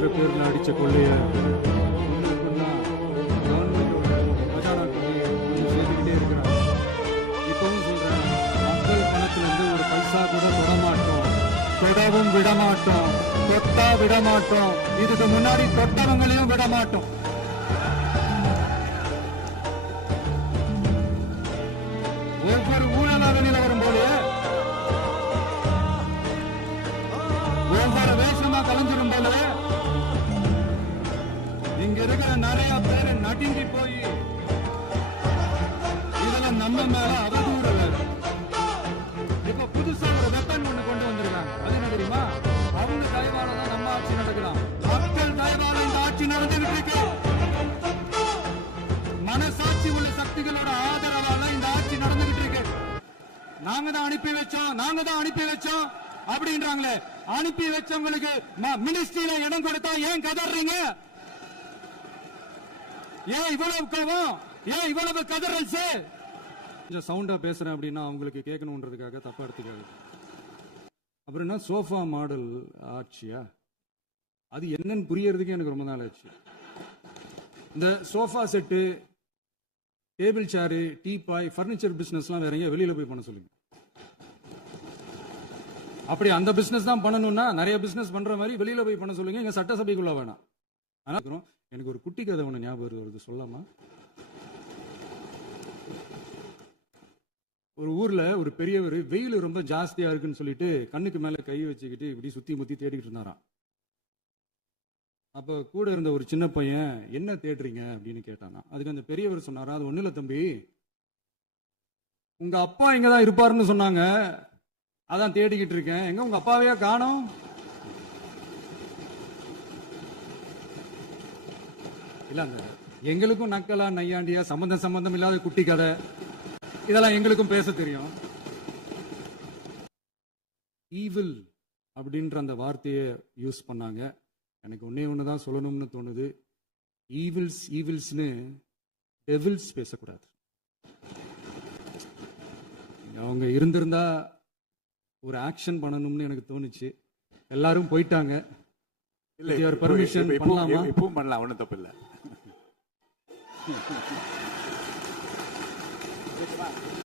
என்ற பேர்ல அடிச்ச கொள்ளைய கவர்மெண்டோட கஜானா கொள்ளைய சேர்த்துக்கிட்டே இருக்கிறாங்க. இப்பவும் சொல்றேன், மக்கள் பணத்துல இருந்து ஒரு பைசா கூட தொடமாட்டோம், தொடவும் விடமாட்டோம், தொட்டா விடமாட்டோம், இதுக்கு முன்னாடி தொட்டவங்களையும் விடமாட்டோம். ஒவ்வொரு ஊழலாக நிலவரம் போல ஒவ்வொரு வேஷமா கலந்துரும் போல இங்க இருக்கிற நிறைய பேர் நடுங்கி போய் இதெல்லாம் நம்ம மேல அவதூறு வேற. இப்ப புதுசா ஒரு வெப்பன் ஒண்ணு கொண்டு வந்திருக்காங்க. அது என்ன தெரியுமா? அவங்க தயவால தான் நம்ம ஆட்சி நடக்கலாம். மக்கள் தயவால இந்த ஆட்சி நடந்துகிட்டு இருக்கு. மனசாட்சி உள்ள சக்திகளோட ஆதரவால இந்த ஆட்சி நடந்துகிட்டு இருக்கு. நாங்க தான் அனுப்பி வச்சோம் அப்படின்றாங்களே. அனுப்பி வச்சவங்களுக்கு மினிஸ்ட்ரியில இடம் கொடுத்தா ஏன் கதறீங்க? ஏன் இவ்வளவு கோவம்? ஏன் இவ்வளவு கதறல்? கொஞ்சம் சவுண்டா பேசுறேன் அப்படின்னா அவங்களுக்கு கேட்கணுன்றதுக்காக தப்பா எடுத்துக்காது. அப்புறம் என்ன சோஃபா மாடல் ஆட்சியா? அது என்னன்னு புரியறதுக்கு எனக்கு ரொம்ப நாள் ஆச்சு. இந்த sofa set, table chair, teapoy, furniture பிசினஸ்லாம் வேற எங்க வெளியில போய் பண்ண சொல்லுங்க. அப்படி அந்த பிசினஸ் தான் பண்ணணும்னா நிறைய பிசினஸ் பண்ற மாதிரி வெளியில போய் பண்ண சொல்லுங்க. எங்க சட்டசபைக்குள்ள வேணாம். ஆனா எனக்கு ஒரு குட்டி கதை ஒண்ணு ஞாபகம் வருது, சொல்லாமா? ஒரு ஊர்ல ஒரு பெரியவர் வெயில் ரொம்ப ஜாஸ்தியா இருக்குன்னு சொல்லிட்டு கண்ணுக்கு மேல கை வச்சுக்கிட்டு இப்படி சுத்தி முத்தி தேடிட்டு இருந்தாராம். அப்ப கூட இருந்த ஒரு சின்ன பையன், என்ன தேடுறீங்க அப்படின்னு கேட்டானா. அதுக்கு அந்த பெரியவர் சொன்னாரா, அது ஒண்ணு இல்ல தம்பி, உங்க அப்பா இங்கதான் இருப்பாருன்னு சொன்னாங்க, அதான் தேடிக்கிட்டு இருக்கேன். எங்க உங்க அப்பாவையா காணோம்? இல்ல அந்த எங்களுக்கும் நக்கலா நையாண்டியா சம்பந்தம் இல்லாத குட்டி கதை இதெல்லாம் எங்களுக்கும் பேச தெரியும். ஈவில் அப்படின்ற அந்த வார்த்தையை யூஸ் பண்ணாங்க. எனக்கு ஒன்னே ஒண்ணுதான் சொல்லணும்னு தோணுது. ஈவில்ஸ்னு டெவில்ஸ் பேசக்கூடாது. அவங்க இருந்திருந்தா ஒரு ஆக்ஷன் பண்ணணும்னு எனக்கு தோணுச்சு. எல்லாரும் போயிட்டாங்க. இல்ல பர்மிஷன் பண்ணலாமா? இப்பவும் பண்ணலாம், ஒன்றும் தப்பு இல்லை.